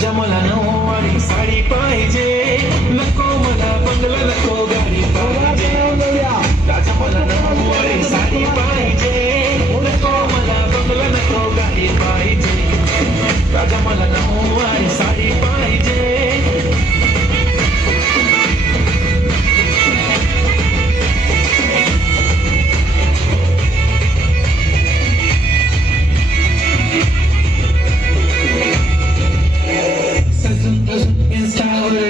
राजा मला नऊवारी साडी पाहिजे, नको मला बंगला नको गाडी पाहिजे. राजा मला नऊवारी साडी पाहिजे, नको मला बंगला नको गाडी पाहिजे. राजा मला नऊवारी साडी पाहिजे.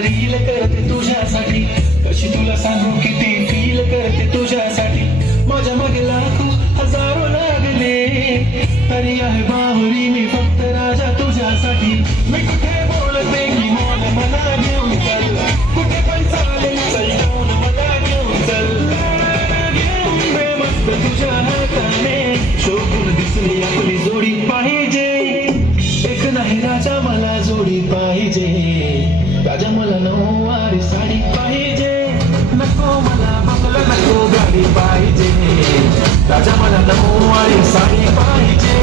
रील करते तुझ्यासाठी, कशी तुला सांगू किती फील करते तुझ्यासाठी. माझ्या मागे लाखो हजारो लागले, तरी आहे बाहुली मी फक्त राजा तुझ्यासाठी. मी कुठे बोलते की मन मला घेऊन चल, कुठे पण चालेल चल जाऊन मला घेऊन चल. घेऊन दे मस्त तुझ्या हाताने, शोभून दिसली आपली जोडी पाहिजे. एक नाही राजा मला जोडी पाहिजे. राजा मला नऊवारी साडी पाहिजे, नको मला बंगला नको गाडी पाहिजे. राजा मला नऊवारी साडी पाहिजे,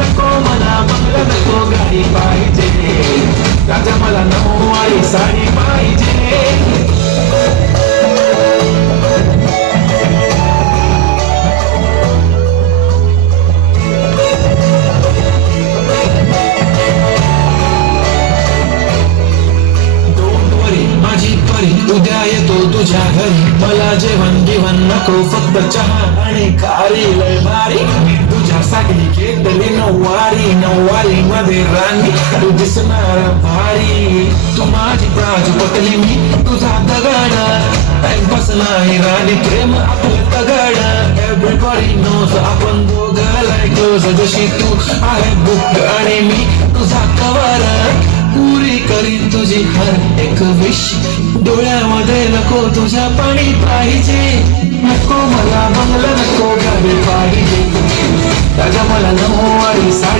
नको मला बंगला नको गाडी पाहिजे. राजा मला नऊवारी साडी पाहिजे. उद्या येतो तुझ्या घरी, मला जेवण गिवण नको फक्त चहा आणि खारी लय भारी. तुझ्यासाठी घेतली नऊवारी, नऊवारी मध्ये राणी तू दिसणार भारी. तू माझी प्राजपतली मी तुझा दगड, टाइमपास नाही राणी प्रेम आपलं तगड. एव्हरीबॉडी नोज आपण दोघं लाईक क्लोज, जशी तू आहे बुक आणि मी तुझा कवर. पुरी करीन तुझी हर एक विश, डोळ्यामध्ये नको तुझ्या पाणी पाहिजे. नको मला बंगला नको गाडी पाहिजे. राजा मला नऊवारी साडी